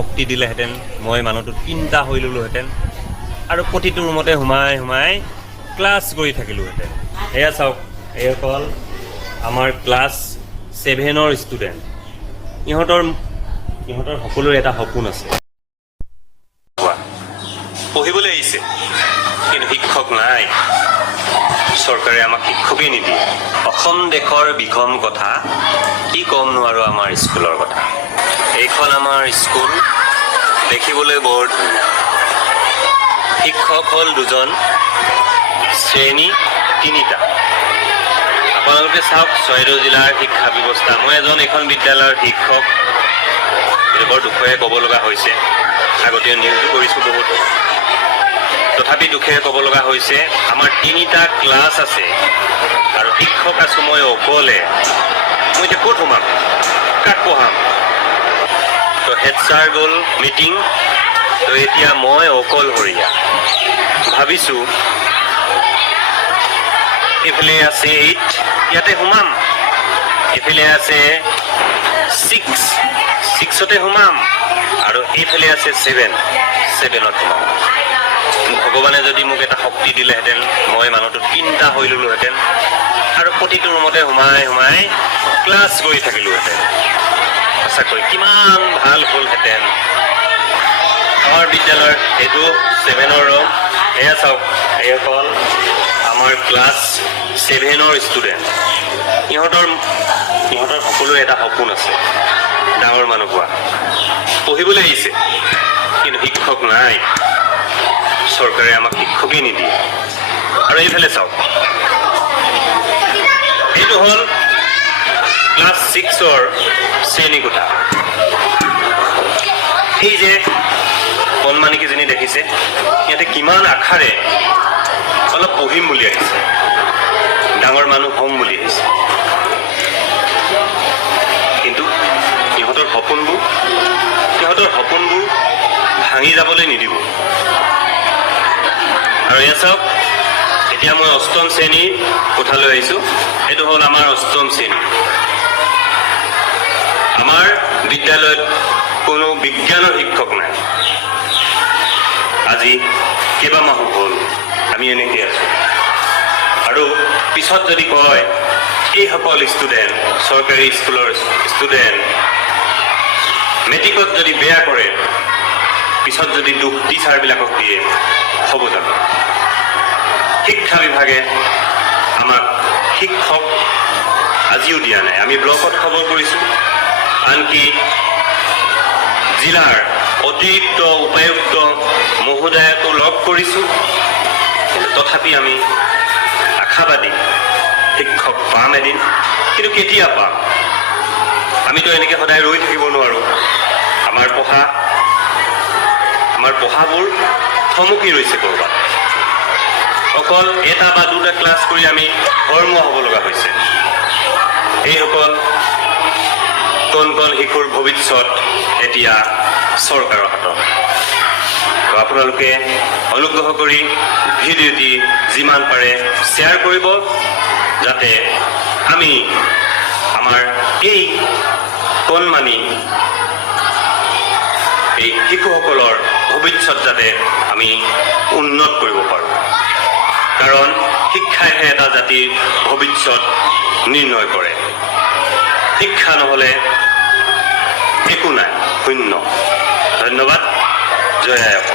শক্তি দিলেহেঁতেন মই মানুহটো তিনিটা হৈ ল'লোহেঁতেন আৰু প্ৰতিটো ৰুমতে সোমাই সোমাই ক্লাছ কৰি থাকিলোহেঁতেন। এয়া চাওক, এইসকল আমাৰ ক্লাছ 7ৰ ষ্টুডেণ্ট। ইহঁতৰ সকলোৰে এটা সপোন আছে, পঢ়িবলৈ আহিছে, কিন্তু শিক্ষক নাই। চৰকাৰে আমাক শিক্ষকেই নিদিয়ে। অসম দেশৰ বিষম কথা, কি ক'ম নোৱাৰো আমাৰ স্কুলৰ কথা। এইখন আমাৰ স্কুল, দেখিবলৈ বৰ ধুনীয়া। শিক্ষক হ'ল 2জন, শ্ৰেণী 3টা। আপোনালোকে চাওক চৰাইদেউ জিলাৰ শিক্ষা ব্যৱস্থা। মই এজন এইখন বিদ্যালয়ৰ শিক্ষক, বৰ দুখেৰে ক'ব লগা হৈছে। আগতেও নিউজো কৰিছোঁ বহুত, তথাপি দুখেৰে ক'ব লগা হৈছে আমাৰ 3টা ক্লাছ আছে আৰু শিক্ষক আছোঁ মই অকলে। মই এতিয়া ক'ত সোমাম, কাক পঢ়াম? তো হেড ছাৰ গ'ল মিটিং, তো এতিয়া মই অকলশৰীয়া। ভাবিছোঁ এইফালে আছে 8, ইয়াতে সোমাম। এইফালে আছে 6তে সোমাম আৰু এইফালে আছে 7ত সোমাম। ভগৱানে যদি মোক এটা শক্তি দিলেহেঁতেন মই মানুহটো 3টা হৈ ল'লোহেঁতেন আৰু প্ৰতিটো ৰুমতে সোমাই সোমাই ক্লাছ কৰি থাকিলোহেঁতেন। সঁচাকৈ কিমান ভাল হ'লহেঁতেন। আমাৰ বিদ্যালয়ৰ এইটো 7ৰ ৰুম। এয়া চাওক, এইসকল আমাৰ ক্লাছ 7ৰ ষ্টুডেণ্ট। ইহঁতৰ সকলোৰে এটা সপোন আছে, ডাঙৰ মানুহ হোৱা। পঢ়িবলৈ আহিছে, কিন্তু শিক্ষক নাই। চৰকাৰে আমাক শিক্ষকেই নিদিয়ে। আৰু এইফালে চাওক, এইটো হ'ল ক্লাছ 6ৰ শ্ৰেণীকোঠা। এই যে কণমানিকেইজনী দেখিছে, সিহঁতে কিমান আশাৰে অলপ পঢ়িম বুলি আহিছে, ডাঙৰ মানুহ হ'ম বুলি আহিছে। কিন্তু সিহঁতৰ সপোনবোৰ ভাঙি যাবলৈ নিদিব। আৰু এয়া চাওক, এতিয়া মই 8ম শ্ৰেণীৰ কোঠালৈ আহিছোঁ। এইটো হ'ল আমাৰ 8ম শ্ৰেণী। আমাৰ বিদ্যালয়ত কোনো বিজ্ঞানৰ শিক্ষক নাই। আজি কেইবামাহ হ'ল আমি এনেকৈ আছোঁ। আৰু পিছত যদি কয় এইসকল ষ্টুডেণ্ট, চৰকাৰী স্কুলৰ ষ্টুডেণ্ট মেট্ৰিকত যদি বেয়া কৰে, পিছত যদি দুখ টিচাৰবিলাকক দিয়ে, হ'ব জানো? শিক্ষা বিভাগে আমাক শিক্ষক আজিও দিয়া নাই। আমি ব্লকত খবৰ কৰিছোঁ, আনকি জিলাৰ অতিৰিক্ত উপায়ুক্ত মহোদয়কো লগ কৰিছোঁ, তথাপি আমি আশাবাদী শিক্ষক পাম এদিন। কিন্তু কেতিয়া পাম? আমিতো এনেকৈ সদায় ৰৈ থাকিব নোৱাৰোঁ। আমাৰ পঢ়াবোৰ থমকি ৰৈছে ক'ৰবাত। অকল 1 বা 2টা ক্লাছ কৰি আমি ঘৰমুৱা হ'ব লগা হৈছে। এইসকল কণ শিশুৰ ভৱিষ্যত এতিয়া চৰকাৰৰ হাতত। তো আপোনালোকে অনুগ্ৰহ কৰি ভিডিঅ'টি যিমান পাৰে শ্বেয়াৰ কৰিব, যাতে আমি আমাৰ এই কণমানি এই শিশুসকলৰ ভৱিষ্যত যাতে আমি উন্নত কৰিব পাৰোঁ। কাৰণ শিক্ষাইহে এটা জাতিৰ ভৱিষ্যত নিৰ্ণয় কৰে। শিক্ষা নহ'লে একো নাই, শূন্য। ধন্যবাদ। জয় আই অসম।